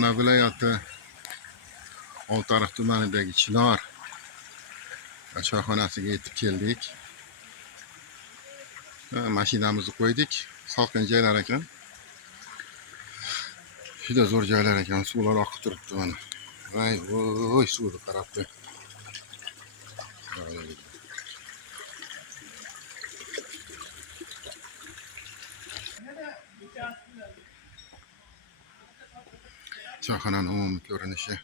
Farg'ona viloyati Oltiariq tumanidagi Chinor choyxonasiga yetib keldik. Mashinamizni qo'ydik. Salqin joylar ekan. Juda zo'r joylar ekan. Suvlar oqib turibdi mana. Voy, suvni qarab qo'y. Choyxonaning umumiy ko'rinishi,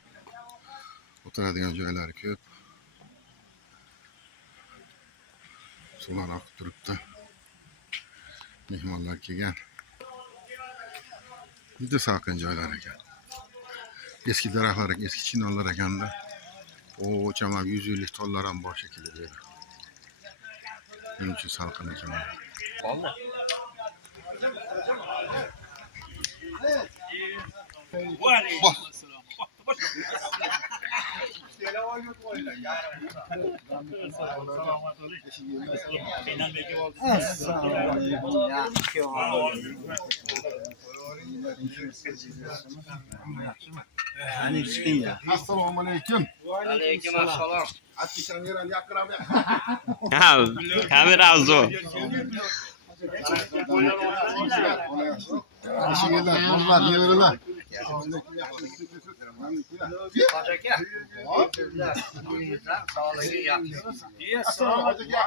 o'tiradigan joylari ko'p. Suvlar oqib turibdi. Mehmonlar kelgan. Juda salqin joylar ekan. Eski daraxtlar, eski chinorlar ekanda. O chama 100 yillik tollar ham bor shekilli dedi. Buning uchun salqin ekan. Assalomu alaykum. Alaykum assalom. Kamera avzo. Ishingizlar, mollar, nevaralar.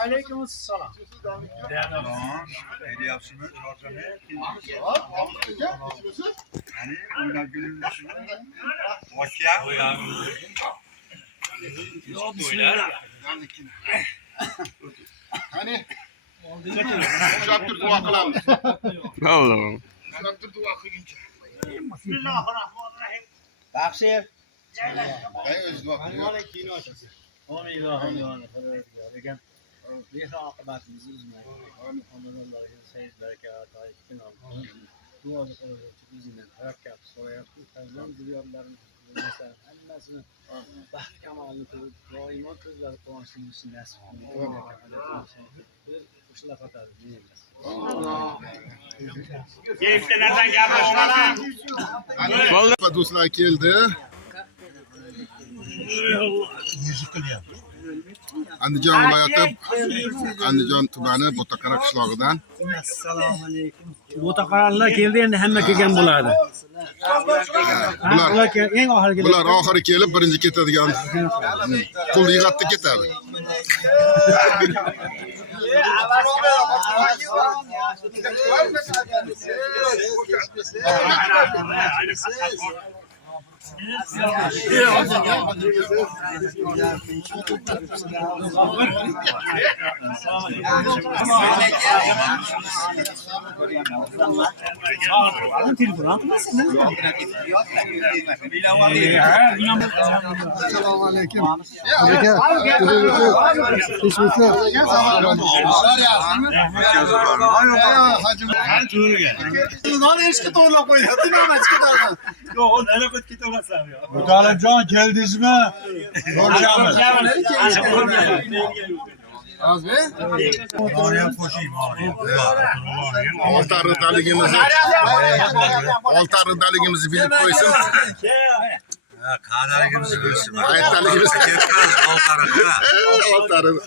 Alaykum assalom. Hani şaptır dua kılalım. Allah'ım. Şaptır dua kıyınca. Bismillahirrahmanirrahim. Taqsir. Ay öz dua kılıyor. Ekan mehr oqibatimizni uzmaydi. Omonlarga sayt barakat aytgan olsun. Duoga qo'yib bizdan tavakkal so'rayapti. Farzand zurriyotlarimiz bo'lmasa hammasini baxt kamolini ko'rib doimo ko'zlari quvonchli bo'lsin nasib qilsin. O'shalar qatadi deymiz. Keyiflardan gaplashmalar. Do'stlar keldi. Andijon viloyati Andijon tumani Bo'taqara qishlog'idan. Assalomu alaykum. Bo'taqaralar keldi, endi hamma kelgan bo'ladi. Bular eng oxirgi bular oxiri kelib birinchi ketadigan pulni yig'atdi ketadi. Mutalajon keldingizmi? Boramiz. Az be? Boriyam qo'shing, Oltiariqdaligimizni bilib qo'ysin. Qadaligimizni bilsin. Qayerdaligimiz Ketmaz Oltiariqqa. Oltiariq.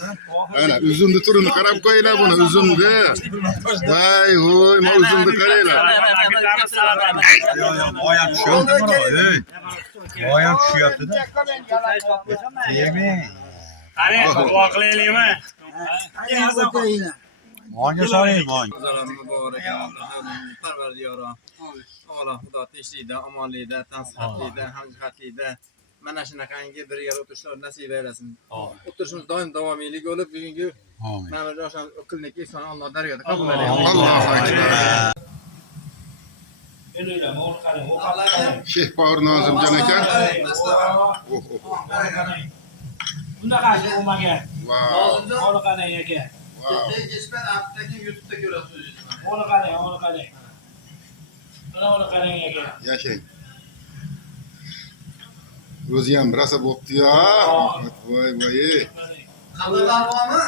Ana uzunni turini qarab qo'yinglar buni, uzunni. Voy, voy, mana uzunni qaranglar. Boyam tushyapti. Boyam tushyapti-da. Yemang. Qani, duo qilaylikmi? Monga soling, mong. Muborak Parvardigoro. Alloh xudo tinchlikda, omonlikda, tansihatlikda, hamjihatlikda mana shunaqangi bir yer o'tirishlar nasib aylasin. O'tirishimiz doim davomiylik bo'lib, bugungi mana bu o'qilniki inson Alloh dargohida qabul aylasin. Allohu akbar. Sheyx Bobur Nozimjon aka. Bunaqasi o'maga. Wow. Ona qarang aka. Wow. Kechdan aptaki YouTube'da ko'rasiz. Ona qarang, ona qarang. Ona qarang aka. Yashang. O'zi ham rosa bo'pti-ya. Voy, voy. Xabarlar bormi?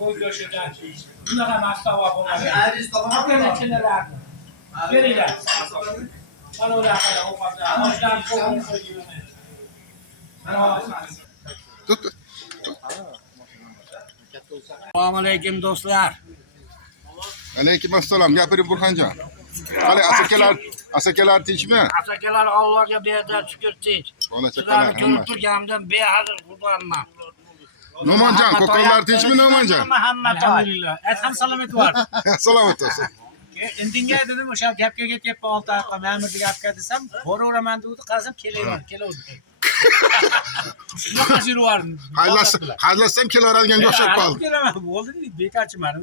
Qo'y go'shtidan. Bunaqa mastava bo'lmagan. Ayringiz topaman. Beringlar. Tut. tut. Assalomu alaykum do'stlar. Aleykümselam. Gapiring Burxonjon. Qani asakalar tinchmi? Asakalar Allohga berdi, shukr tinch. Bola Sizlarni chaqalar ko'rib hammasi. turganimdan behadar xursandman. No'monjon, qo'qonlar tinchmi No'monjon? Hamma Alhamdulillah. Aytham salomat bor. Salomat bo'lsin. Indinga dedim o'sha gapga ketyapman 6 oyoqqa ma'murga gapga desam, boraveraman degdi, qarasam kelaveradi, kelaveradi. Shunaqa yuraverdim. Hazlatsam kelaveradigan o'xshab qoldi. Kelaman, bo'ldi, bekorchiman.